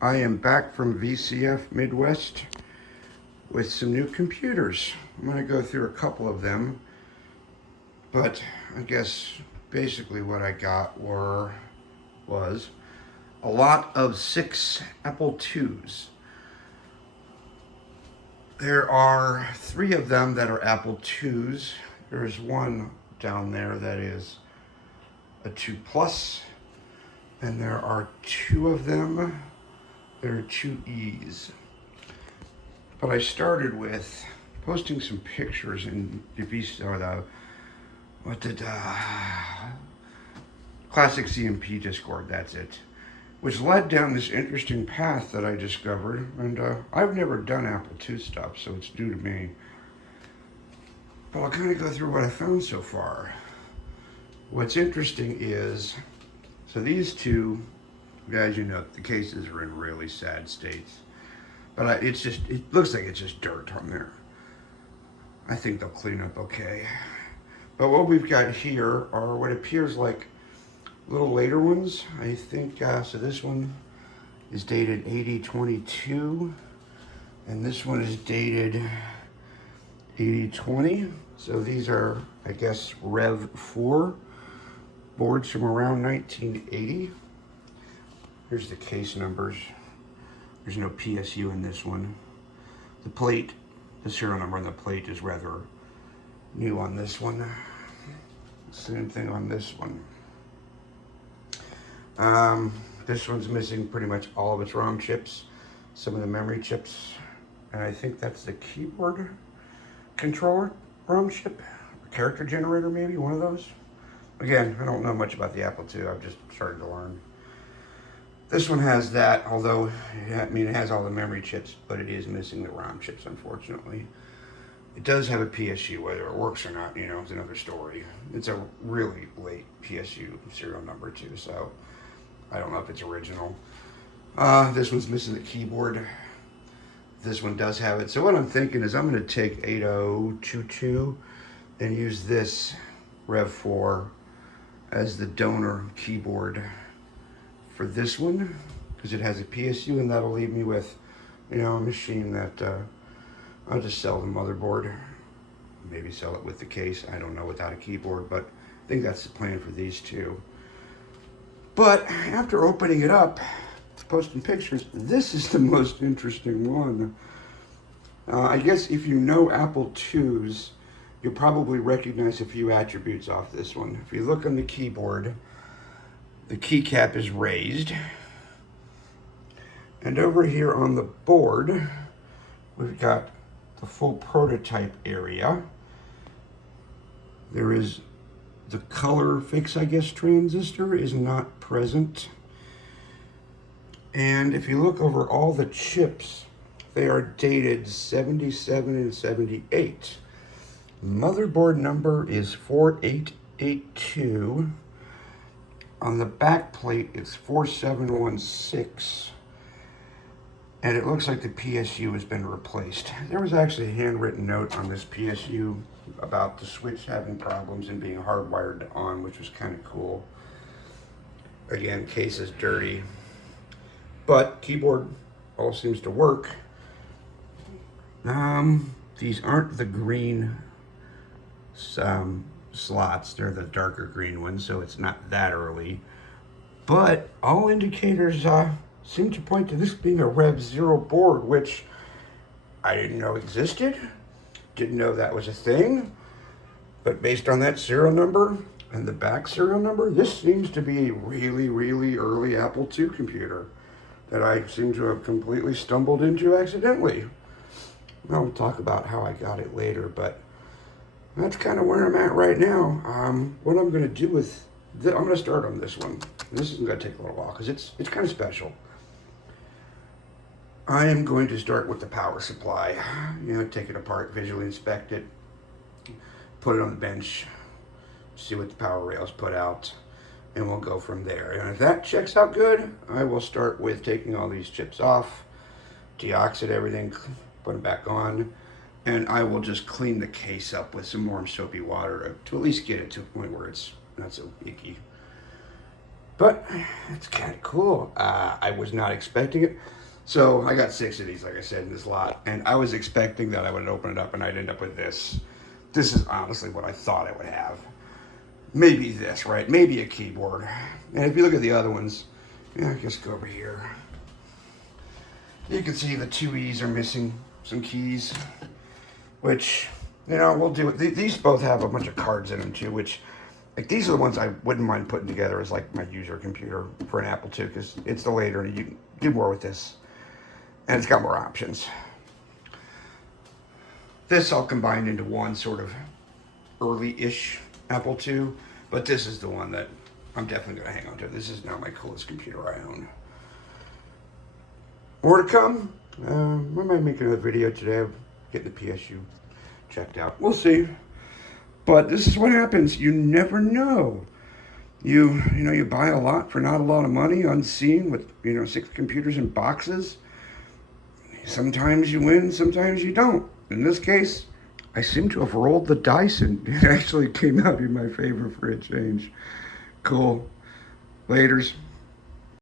I am back from VCF Midwest with some new computers. I'm going to go through a couple of them, but I guess basically what I got was a lot of 6 Apple IIs. There are 3 of them that are Apple IIs. There's one down there that is a 2 Plus, and there are 2 of them. There are 2Es. But I started with posting some pictures in the classic CMP Discord. That's it, which led down this interesting path that I discovered. And I've never done Apple II stuff, so it's new to me. But I'll kind of go through what I found so far. What's interesting is, so these two, as you know, the cases are in really sad states. But it looks like it's just dirt on there. I think they'll clean up okay. But what we've got here are what appears like little later ones. I think, so this one is dated 8022, and this one is dated 8020. So these are, I guess, Rev 4 boards from around 1980. Here's the case numbers. There's no PSU in this one. The plate, the serial number on the plate is rather new on this one. Same thing on this one. This one's missing pretty much all of its ROM chips, some of the memory chips, and I think that's the keyboard controller ROM chip, or character generator maybe, one of those. Again, I don't know much about the Apple II, I've just started to learn. This one has that, although, it has all the memory chips, but it is missing the ROM chips, unfortunately. It does have a PSU, whether it works or not, is another story. It's a really late PSU serial number too, so I don't know if it's original. This one's missing the keyboard. This one does have it. So what I'm thinking is I'm going to take 8022 and use this Rev 4 as the donor keyboard for this one, because it has a PSU, and that'll leave me with, a machine that I'll just sell the motherboard, maybe sell it with the case. I don't know, without a keyboard, but I think that's the plan for these two. But after opening it up, posting pictures, this is the most interesting one. I guess if you know Apple IIs, you'll probably recognize a few attributes off this one. If you look on the keyboard, the keycap is raised. And over here on the board, we've got the full prototype area. There is the color fix, I guess, transistor is not present. And if you look over all the chips, they are dated 77 and 78. Motherboard number is 4882. On the back plate, it's 4716. And it looks like the PSU has been replaced. There was actually a handwritten note on this PSU about the switch having problems and being hardwired on, which was kind of cool. Again, case is dirty, but keyboard all seems to work. These aren't the green slots, they're the darker green ones, so it's not that early. But all indicators seem to point to this being a Rev 0 board, which I didn't know existed, didn't know that was a thing. But based on that serial number and the back serial number, this seems to be a really, really early Apple II computer that I seem to have completely stumbled into accidentally. I'll talk about how I got it later, but that's kind of where I'm at right now. What I'm going to do with I'm going to start on this one. This is going to take a little while because it's kind of special. I am going to start with the power supply. Take it apart, visually inspect it, put it on the bench, see what the power rails put out, and we'll go from there. And if that checks out good, I will start with taking all these chips off, deoxide everything, put them back on, and I will just clean the case up with some warm soapy water to at least get it to a point where it's not so icky. But it's kind of cool. I was not expecting it. So I got 6 of these, like I said, in this lot. And I was expecting that I would open it up and I'd end up with this. This is honestly what I thought I would have. Maybe this, right? Maybe a keyboard. And if you look at the other ones, yeah, just go over here. You can see the 2 E's are missing some keys, which, you know, we'll do it. These both have a bunch of cards in them too, which, like, these are the ones I wouldn't mind putting together as like my user computer for an Apple II, because it's the later and you can do more with this. And it's got more options. This all combined into one sort of early-ish Apple II, but this is the one that I'm definitely going to hang on to. This is now my coolest computer I own. More to come. I might make another video today of getting the PSU checked out. We'll see. But this is what happens. You never know. You know, you buy a lot for not a lot of money, unseen, with, you know, 6 computers in boxes. Sometimes you win, sometimes you don't. In this case, I seem to have rolled the dice and it actually came out in my favor for a change. Cool. Laters.